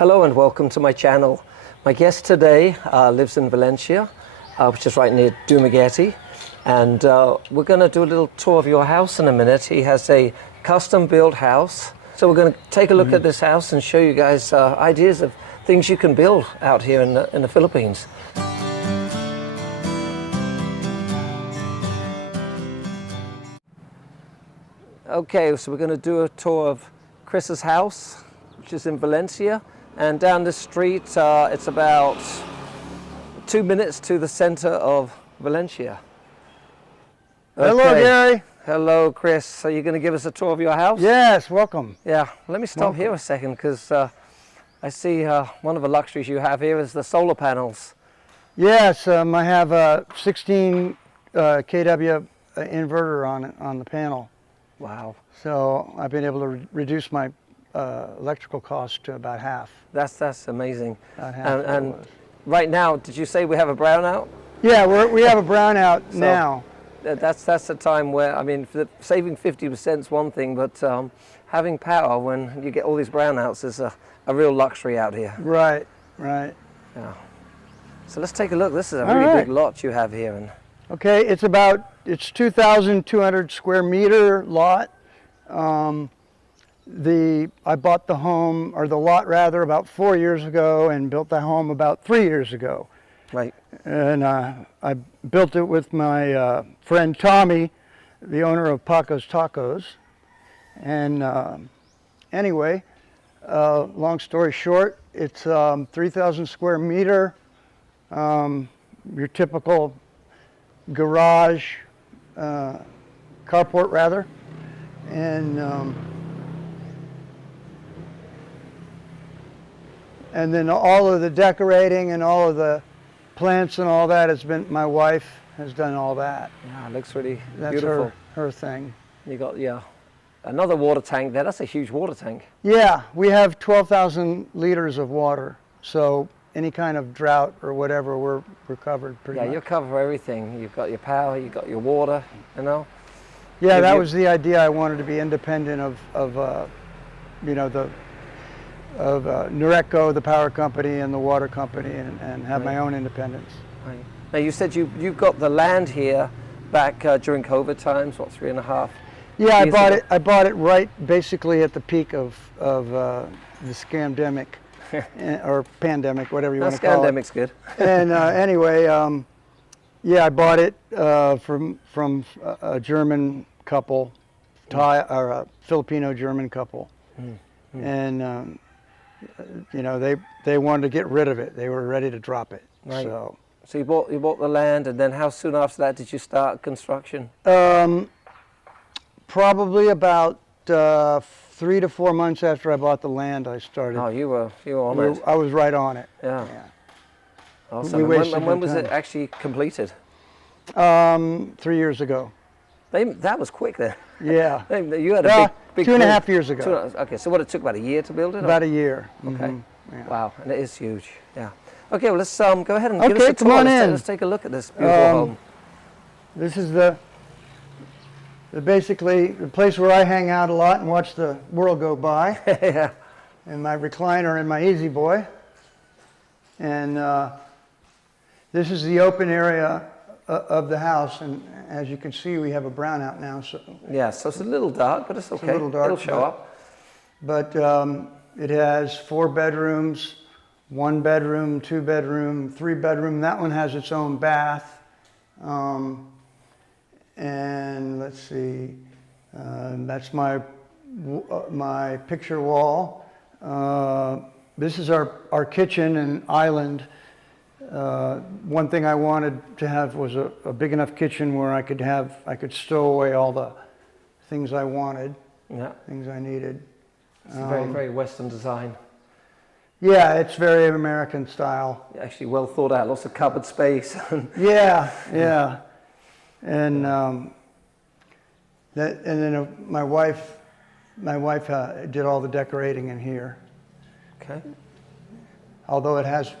Hello and welcome to my channel. My guest today lives in Valencia, which is right near Dumaguete, and we're going to do a little tour of your house in a minute. He has a custom built house, so we're going to take a look at this house and show you guys ideas of things you can build out here in the Philippines. Okay, so we're going to do a tour of Chris's house, which is in Valencia, and down the street it's about 2 minutes to the center of Valencia. Okay. Hello, Gary. Hello, Chris. So you're going to give us a tour of your house? Yes, welcome. Yeah, let me stop here a second because I see one of the luxuries you have here is the solar panels. Yes, I have a 16 kW inverter on the panel. Wow. So I've been able to reduce my electrical cost to about half. That's amazing. About half And right now, did you say we have a brownout? Yeah, we have a brownout now. That's the time where, I mean, saving 50% is one thing, but having power when you get all these brownouts is a real luxury out here. Right, right. Yeah. So let's take a look. This is a really big lot you have here. And okay, it's 2,200 square meter lot. I bought the home, or the lot rather, about 4 years ago and built the home about 3 years ago. right. And I built it with my friend Tommy, the owner of Paco's Tacos. And anyway, long story short, it's 3,000 square meter, your typical garage, carport rather. And then all of the decorating and all of the plants and all that has been, my wife has done all that. Yeah, it looks really That's beautiful. her thing. You got, yeah, another water tank there. That's a huge water tank. Yeah, we have 12,000 liters of water. So any kind of drought or whatever, we're covered pretty much. Yeah, you cover everything. You've got your power, you've got your water, you know. Yeah, that was the idea. I wanted to be independent of you know, of Noreco, the power company, and the water company, and have my own independence. Right. Now you said you got the land here back during COVID times, what, 3.5? Yeah, years ago? I bought it right basically at the peak of the scamdemic, or pandemic, whatever you want to call it. Scandemic's good. And anyway, yeah, I bought it from a German couple, or a Filipino German couple, and you know, they wanted to get rid of it. They were ready to drop it. Right. So you bought the land, and then how soon after that did you start construction? Probably about 3 to 4 months after I bought the land, I started. Oh, you were on it. I was right on it. Yeah. Awesome. We And when was it actually completed? 3 years ago. That was quick then. Yeah. You had a big 2.5 years ago. Okay, so what, it took about a year to build it? About a year. Okay. Yeah. Wow, and it is huge. Yeah. Okay, well, let's go ahead and give us a tour. Come on in. Let's take a look at this beautiful home. This is basically the place where I hang out a lot and watch the world go by. Yeah. And my recliner and my Easy Boy. And this is the open area of the house, and as you can see, we have a brownout now. So yeah, so it's a little dark, but it's okay. It's a little dark. It'll show up. But it has 4 bedrooms, 1 bedroom, 2 bedroom, 3 bedroom. That one has its own bath. And let's see, that's my picture wall. This is our kitchen and island. One thing I wanted to have was a big enough kitchen where I could stow away all the things I wanted, things I needed. It's a very, very Western design. Yeah, it's very American style. Actually well thought out, lots of cupboard space. Yeah, yeah. And then my wife did all the decorating in here. Okay. Although it has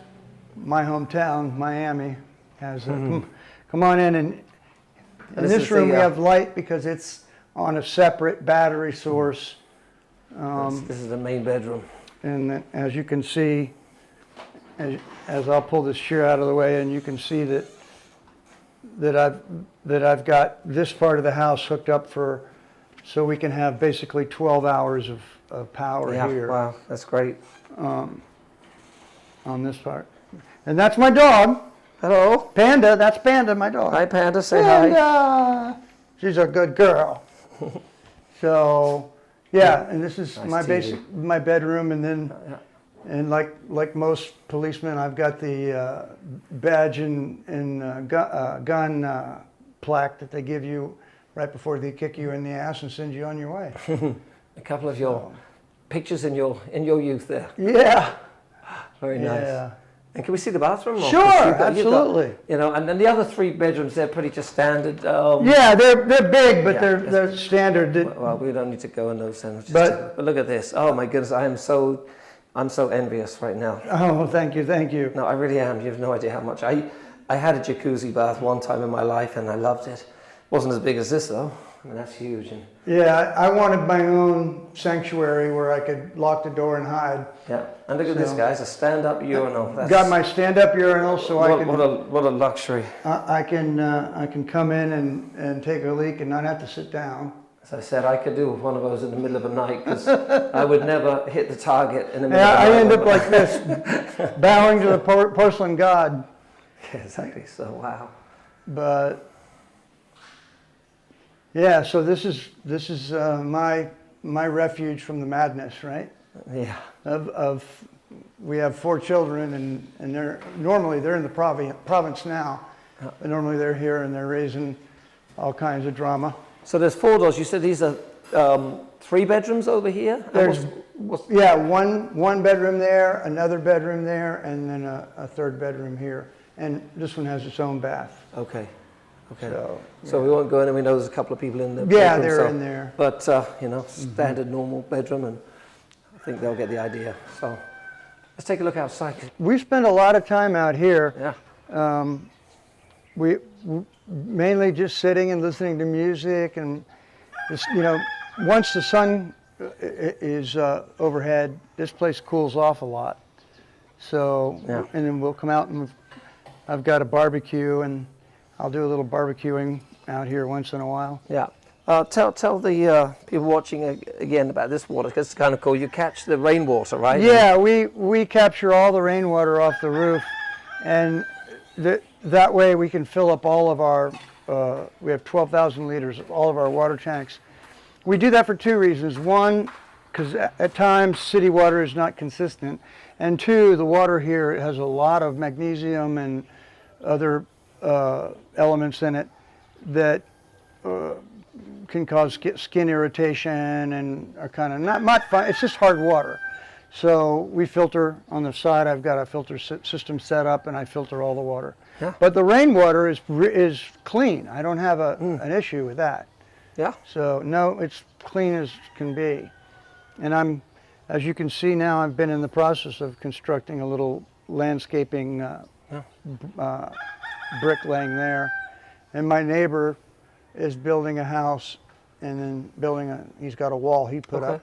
my hometown, Miami, has come on in, and in this room we have light because it's on a separate battery source. This is the main bedroom. And then, as you can see, as I'll pull this chair out of the way, and you can see that I've got this part of the house hooked up so we can have basically 12 hours of power here. Wow, that's great. On this part. And that's my dog. Hello. Panda, that's Panda, my dog. Hi, Panda, say Panda! hi. She's a good girl. So, yeah, and this is Nice my bedroom, and then, and like most policemen, I've got the badge and gun plaque that they give you right before they kick you in the ass and send you on your way. A couple of your pictures in your youth there. Yeah. Very nice. Yeah. And can we see the bathroom? Sure, absolutely. You know, and then the other 3 bedrooms, they're pretty just standard. Yeah, they're big, but they're standard. Well, we don't need to go in those then. But look at this. Oh my goodness, I'm so envious right now. Oh, thank you, thank you. No, I really am. You have no idea how much. I had a jacuzzi bath one time in my life, and I loved it. Wasn't as big as this though. I mean, that's huge. And yeah, I wanted my own sanctuary where I could lock the door and hide. yeah, and look at this, guys, a stand-up urinal. That's, got my stand-up urinal, so I can. What a luxury. I can come in and take a leak and not have to sit down. As I said, I could do one of those in the middle of the night because I would never hit the target in the middle of the night. I end up like this, bowing to the porcelain god. Yeah, exactly. So wow. But yeah, so this is my refuge from the madness, right? Yeah. We have 4 children, and they're in the province now, but normally they're here and they're raising all kinds of drama. So there's 4 doors. You said these are 3 bedrooms over here? There's one bedroom there, another bedroom there, and then a 3rd bedroom here, and this one has its own bath. Okay. So we won't go in, and we know there's a couple of people in the yeah, bedroom, they're in there. But you know, standard normal bedroom, and I think they'll get the idea. So let's take a look outside. We spend a lot of time out here. Yeah. We mainly just sitting and listening to music, and just, you know, once the sun is overhead, this place cools off a lot. So, and then we'll come out and I've got a barbecue, and I'll do a little barbecuing out here once in a while. Yeah. Tell the people watching again about this water, because it's kind of cool. You catch the rainwater, right? Yeah, we capture all the rainwater off the roof, and that way we can fill up all of our, we have 12,000 liters of all of our water tanks. We do that for 2 reasons. 1, because at times city water is not consistent, and 2, the water here has a lot of magnesium and other elements in it that can cause skin irritation and are kind of not fun. It's just hard water. So we filter on the side. I've got a filter system set up, and I filter all the water. Yeah. But the rainwater is clean. I don't have an issue with that. Yeah. So no, it's clean as can be. And as you can see now, I've been in the process of constructing a little landscaping bricklaying there, and my neighbor is building a house, and then he's got a wall he put up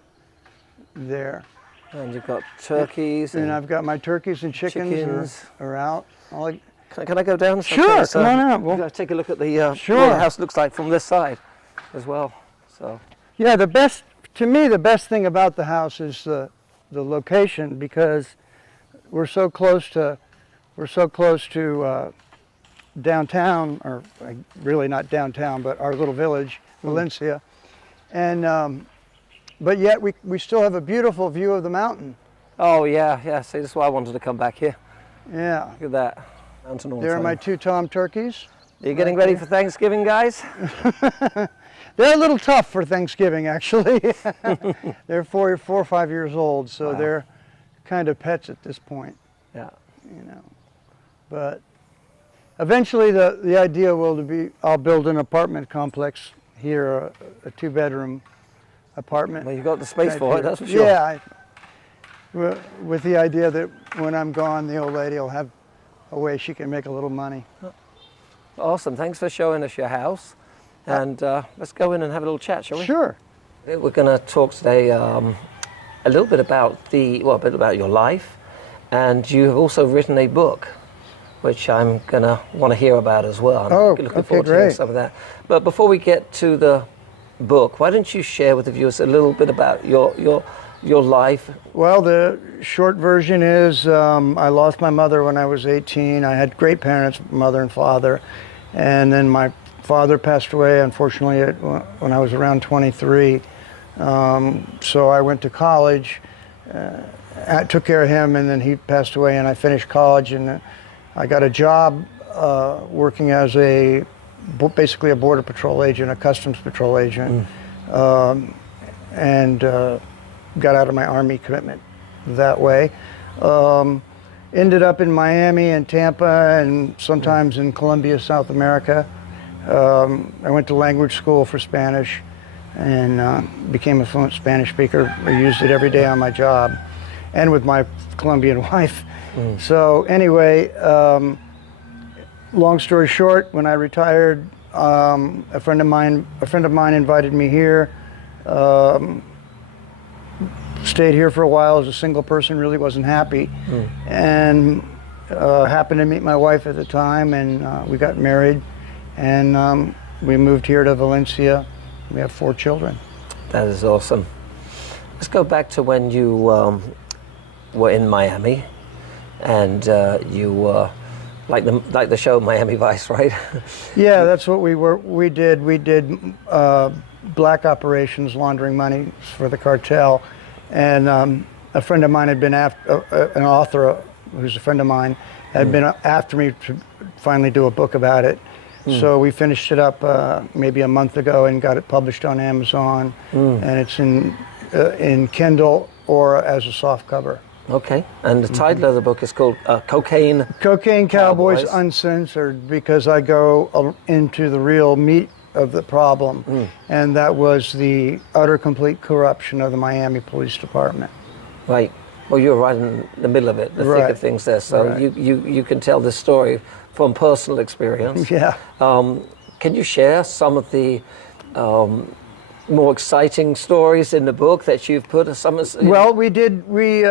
there. And you've got turkeys. And I've got my turkeys and chickens. Are out. Can I go down? Sure, come on out. We'll take a look at the what the house looks like from this side as well. So yeah, to me the best thing about the house is the location, because we're so close to downtown, or really not downtown, but our little village, Valencia, and but yet we still have a beautiful view of the mountain. Oh yeah. See, that's why I wanted to come back here. Yeah. Look at that mountain all the There time. are my 2 tom turkeys. Are you getting ready for Thanksgiving, guys? They're a little tough for Thanksgiving, actually. They're 4 or 5 years old, so they're kind of pets at this point. Yeah. You know, but eventually the idea will be I'll build an apartment complex here, a 2-bedroom apartment. Well, you've got the space for it, that's for sure. Yeah, with the idea that when I'm gone, the old lady will have a way she can make a little money. Awesome. Thanks for showing us your house. And let's go in and have a little chat, shall we? Sure. We're going to talk today a little bit about a bit about your life, and you have also written a book, which I'm gonna want to hear about as well. I'm looking forward to hearing some of that. But before we get to the book, why don't you share with the viewers a little bit about your life? Well, the short version is I lost my mother when I was 18. I had great parents, mother and father, and then my father passed away, unfortunately, when I was around 23. So I went to college, I took care of him, and then he passed away, and I finished college, and I got a job working as basically a border patrol agent, a customs patrol agent, and got out of my Army commitment that way. Ended up in Miami and Tampa and sometimes in Colombia, South America. I went to language school for Spanish and became a fluent Spanish speaker. I used it every day on my job and with my Colombian wife. So anyway, long story short, when I retired, a friend of mine invited me here. Stayed here for a while as a single person, really wasn't happy, and happened to meet my wife at the time, and we got married, and we moved here to Valencia. We have 4 children. That is awesome. Let's go back to when you were in Miami, and you were like the show Miami Vice, right? Yeah, that's what we were. We did black operations, laundering money for the cartel. And a friend of mine had been after, an author who's a friend of mine, had been after me to finally do a book about it. So we finished it up maybe a month ago and got it published on Amazon. And it's in Kindle or as a soft cover. Okay, and the title of the book is called Cocaine Cowboys Uncensored, because I go into the real meat of the problem, and that was the utter complete corruption of the Miami Police Department. Right. Well, you're right in the middle of it, the thick of things there. So you can tell this story from personal experience. Yeah. Can you share some of the more exciting stories in the book that you've put? Well, we did. We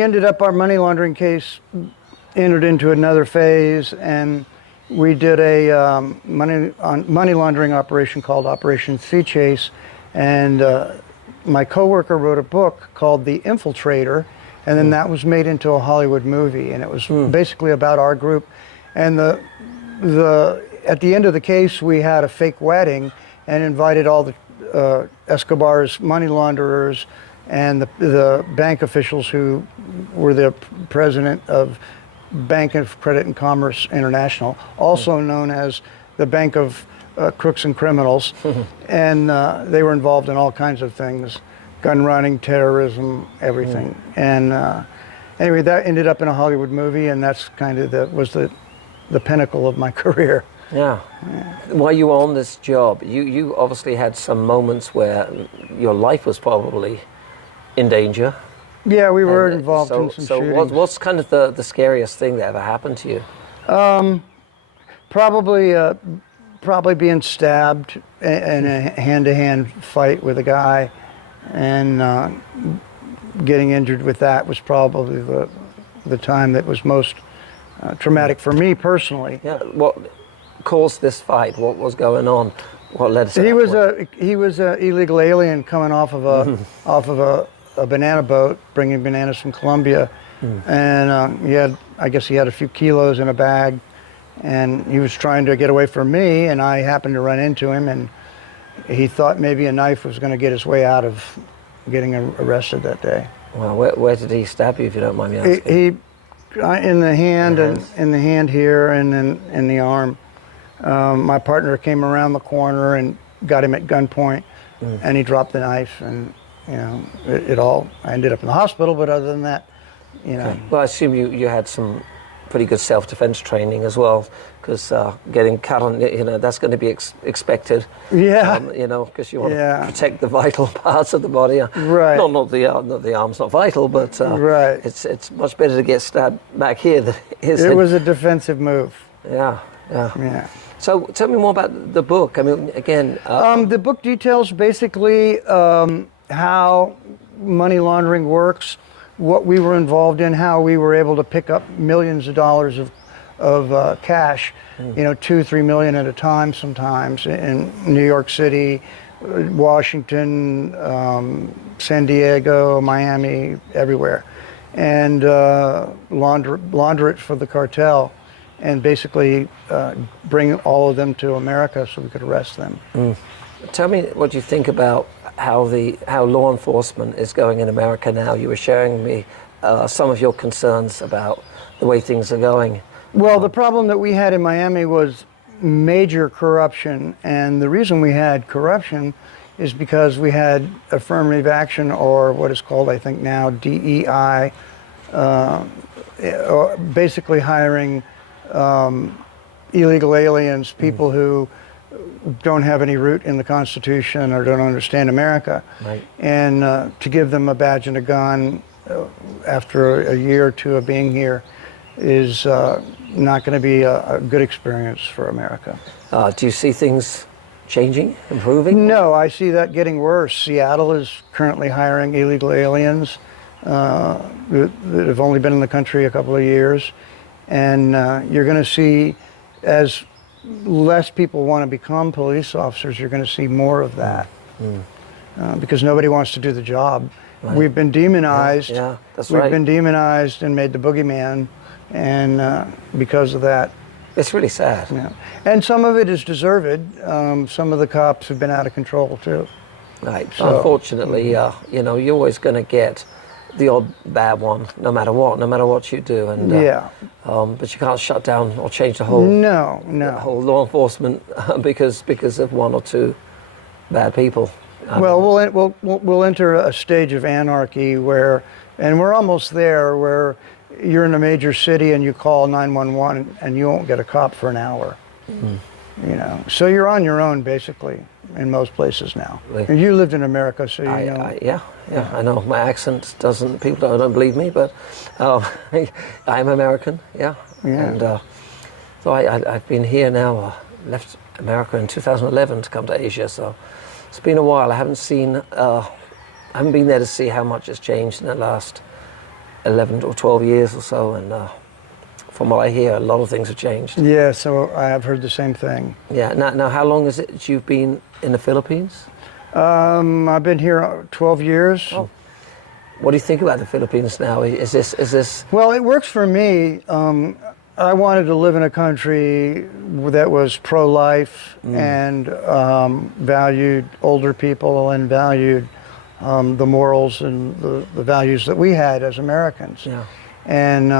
ended up, our money laundering case entered into another phase, and we did a money laundering operation called Operation Sea Chase, and my coworker wrote a book called The Infiltrator, and then that was made into a Hollywood movie, and it was basically about our group. And at the end of the case, we had a fake wedding and invited all the Escobar's money launderers and the bank officials who were the president of Bank of Credit and Commerce International, also known as the Bank of Crooks and Criminals. And they were involved in all kinds of things, gun running, terrorism, everything. And anyway, that ended up in a Hollywood movie, and that's kind of was the pinnacle of my career. Yeah. While you were on this job, you obviously had some moments where your life was probably in danger. Yeah, we were involved in some shootings. So what's kind of the scariest thing that ever happened to you? Probably being stabbed in a hand-to-hand fight with a guy, and getting injured with that was probably the time that was most traumatic for me personally. Yeah. What caused this fight? What was going on? What led to that? He was a illegal alien coming off of a banana boat, bringing bananas from Colombia, and I guess he had a few kilos in a bag, and he was trying to get away from me, and I happened to run into him, and he thought maybe a knife was going to get his way out of getting arrested that day. Well, where did he stab you, if you don't mind me asking? He in the hand, and in the hand here, and then in the arm. My partner came around the corner and got him at gunpoint, and he dropped the knife, and I ended up in the hospital, but other than that, Okay. Well, I assume you had some pretty good self-defense training as well, because getting cut on, that's going to be expected. Yeah. Because you want to protect the vital parts of the body. Right. Not the arm's not vital, but right. It's much better to get stabbed back here than it was a defensive move. Yeah. So tell me more about the book. I mean, again, the book details basically how money laundering works, what we were involved in, how we were able to pick up millions of dollars of cash, you know, 2-3 million at a time sometimes in New York City, Washington, San Diego, Miami, everywhere, and launder it for the cartel, and basically bring all of them to America so we could arrest them. Tell me what you think about how law enforcement is going in America now. You were sharing me some of your concerns about the way things are going. Well, the problem that we had in Miami was major corruption, and the reason we had corruption is because we had affirmative action, or what is called, I think now, DEI, basically hiring illegal aliens, people who don't have any root in the Constitution or don't understand America, right. And to give them a badge and a gun after a year or two of being here is not going to be a good experience for America. Do you see things changing, improving? No, I see that getting worse. Seattle is currently hiring illegal aliens that have only been in the country a couple of years, and you're going to see, as less people want to become police officers, you're going to see more of that because nobody wants to do the job. Right. We've been demonized. Yeah, that's right. We've been demonized and made the boogeyman, and because of that. It's really sad. Yeah. And some of it is deserved. Some of the cops have been out of control too. Right. So, unfortunately, you know, you're always going to get the odd bad one, no matter what you do, and but you can't shut down or change the whole the whole law enforcement because of one or two bad people. Well, we'll enter a stage of anarchy where, and we're almost there, where you're in a major city and you call 911 and you won't get a cop for an hour. You know, so you're on your own basically in most places now. Really? And you lived in America, so you know. Yeah, I know. My accent doesn't, people don't believe me, but I'm American, yeah. And so I've been here now, left America in 2011 to come to Asia, so it's been a while. I haven't been there to see how much has changed in the last 11 or 12 years or so, and from what I hear, a lot of things have changed. Yeah, so I have heard the same thing. Yeah. Now, how long is it that you've been in the Philippines? I've been here 12 years. Oh. What do you think about the Philippines now? Is this? Well, it works for me. I wanted to live in a country that was pro-life and valued older people and valued the morals and the values that we had as Americans. Yeah. And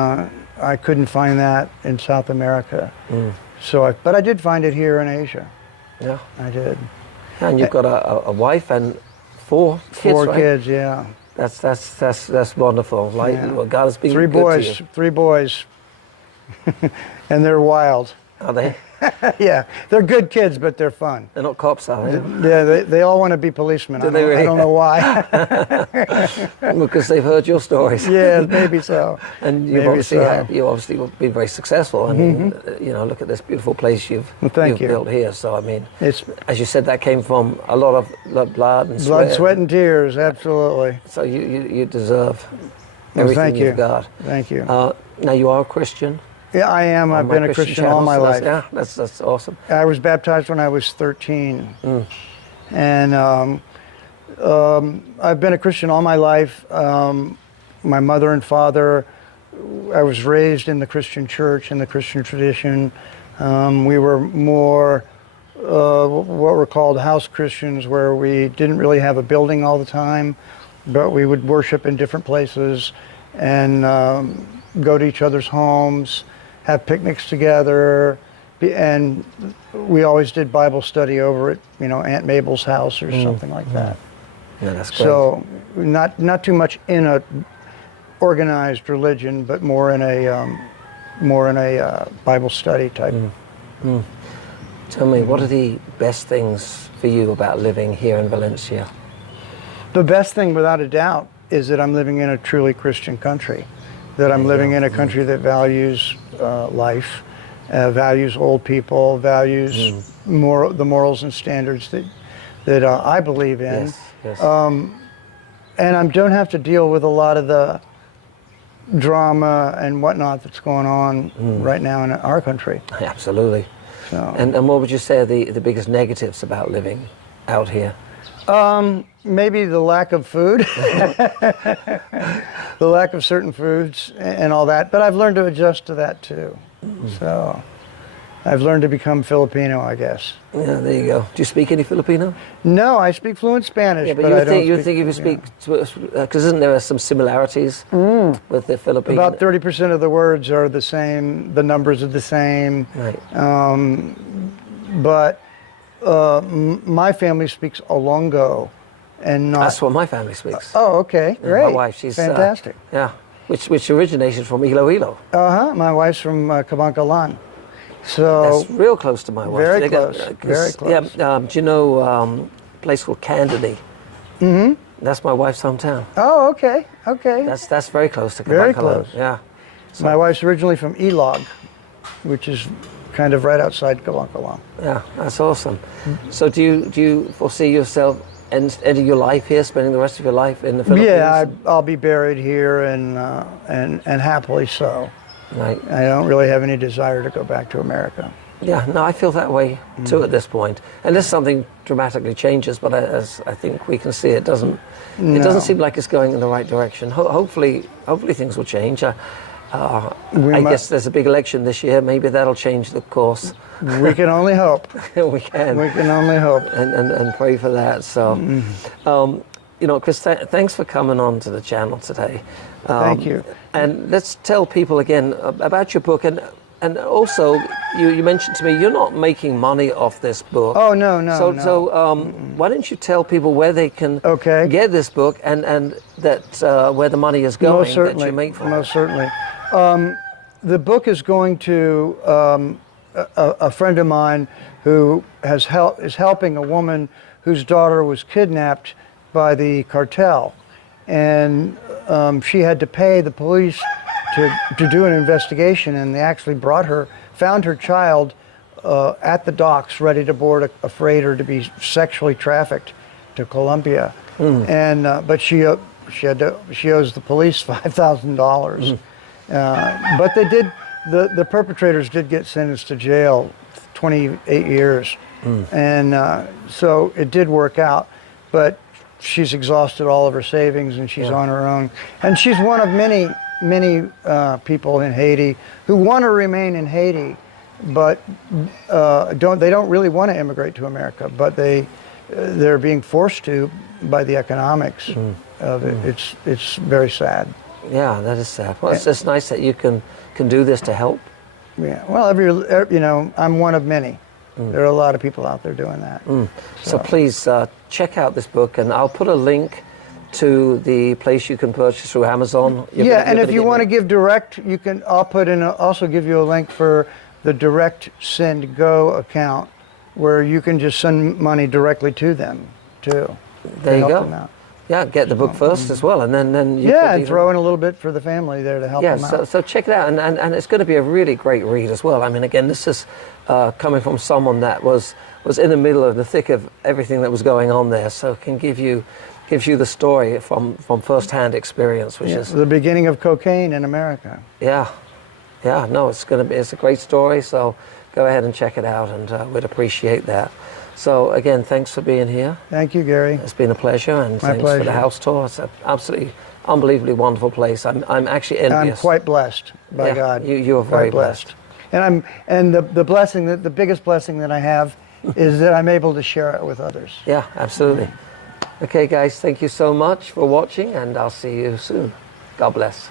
I couldn't find that in South America. But I did find it here in Asia. Yeah, I did. And you've got a wife and 4 kids, Four right? kids, yeah. That's wonderful. Like, well, God has been 3 good boys, to you. 3 boys, and they're wild. Are they? Yeah, they're good kids, but they're fun. They're not cops, are they? Yeah, they all want to be policemen. Do they really? I don't know why. Because they've heard your stories. Yeah, maybe so. And you've obviously been very successful. I mean, you know, look at this beautiful place you've built here. So I mean, as you said, that came from a lot of blood and sweat. Blood, sweat, and tears, absolutely. So you deserve everything you've got. Thank you. Now you are a Christian. Yeah, I am. I've been a Christian all my life. Yeah, that's awesome. I was baptized when I was 13. And I've been a Christian all my life. My mother and father, I was raised in the Christian church, in the Christian tradition. We were more what were called house Christians, where we didn't really have a building all the time, but we would worship in different places and go to each other's homes, have picnics together, and we always did Bible study over at, you know, Aunt Mabel's house or something like that. Yeah, that's great. So not too much in a organized religion, but more in a Bible study type. Tell me, what are the best things for you about living here in Valencia? The best thing, without a doubt, is that I'm living in a truly Christian country. That I'm living in a country that values life, values old people, values the morals and standards that I believe in. Yes. and I don't have to deal with a lot of the drama and whatnot that's going on right now in our country. Absolutely. So. And what would you say are the biggest negatives about living out here? Maybe the lack of food, the lack of certain foods and all that. But I've learned to adjust to that too. So I've learned to become Filipino, I guess. Yeah, there you go. Do you speak any Filipino? No, I speak fluent Spanish. Yeah, but I don't you think if you speak, because isn't there some similarities with the Filipino? About 30% of the words are the same. The numbers are the same. Right. But my family speaks Olongo, and not. That's what my family speaks. Oh, okay, great. My wife, she's fantastic. Yeah, which originated from Iloilo. My wife's from Cabancalan, so That's real close to my wife. very close. Very close. Yeah. Do you know a place called Candony? Mm-hmm. That's my wife's hometown. Oh, okay, okay. That's very close to Cabancalan. Very close. Yeah. So, My wife's originally from Ilog, which is kind of right outside Cabancalan. yeah, that's awesome. So do you foresee yourself ending your life here, spending the rest of your life in the Philippines? Yeah, I'll be buried here, and happily so. Right. I don't really have any desire to go back to America. Yeah, no, I feel that way too at this point. Unless something dramatically changes, but as I think we can see, it doesn't seem like it's going in the right direction. Hopefully things will change. I guess there's a big election this year. Maybe that'll change the course. We can only hope. We can. We can only hope. And pray for that. So, Chris, thanks for coming on to the channel today. Thank you. And let's tell people again about your book. And also, you mentioned to me you're not making money off this book. Oh, no. So why don't you tell people where they can get this book and that where the money is going Most certainly. that you make from it? Most certainly. The book is going to a friend of mine who is helping a woman whose daughter was kidnapped by the cartel, and she had to pay the police to do an investigation, and they actually found her child at the docks, ready to board a freighter to be sexually trafficked to Colombia, and but she owes the police $5,000. But the perpetrators did get sentenced to jail, 28 years, and so it did work out. But she's exhausted all of her savings, and she's on her own. And she's one of many people in Haiti who want to remain in Haiti, but they don't really want to immigrate to America, but they're being forced to by the economics of it. It's very sad. Yeah, that is sad. Well, it's just nice that you can do this to help. Yeah. Well, I'm one of many. There are a lot of people out there doing that. So please check out this book, and I'll put a link to the place you can purchase through Amazon. And if you want to give direct, you can. I'll also give you a link for the Direct Send Go account, where you can just send money directly to them too. There you go. Yeah, get the book first as well, and then you and throw in a little bit for the family there to help them out. So check it out, and it's going to be a really great read as well. I mean, again, this is coming from someone that was in the middle of the thick of everything that was going on there, so it can gives you the story from first-hand experience, which is the beginning of cocaine in America. No, it's a great story. So go ahead and check it out, and we'd appreciate that. So again, thanks for being here. Thank you, Gary. It's been a pleasure, and thanks for the house tour. It's an absolutely unbelievably wonderful place. I'm actually envious. I'm quite blessed by God. You are very blessed. And the biggest blessing that I have is that I'm able to share it with others. Yeah, absolutely. Okay, guys, thank you so much for watching, and I'll see you soon. God bless.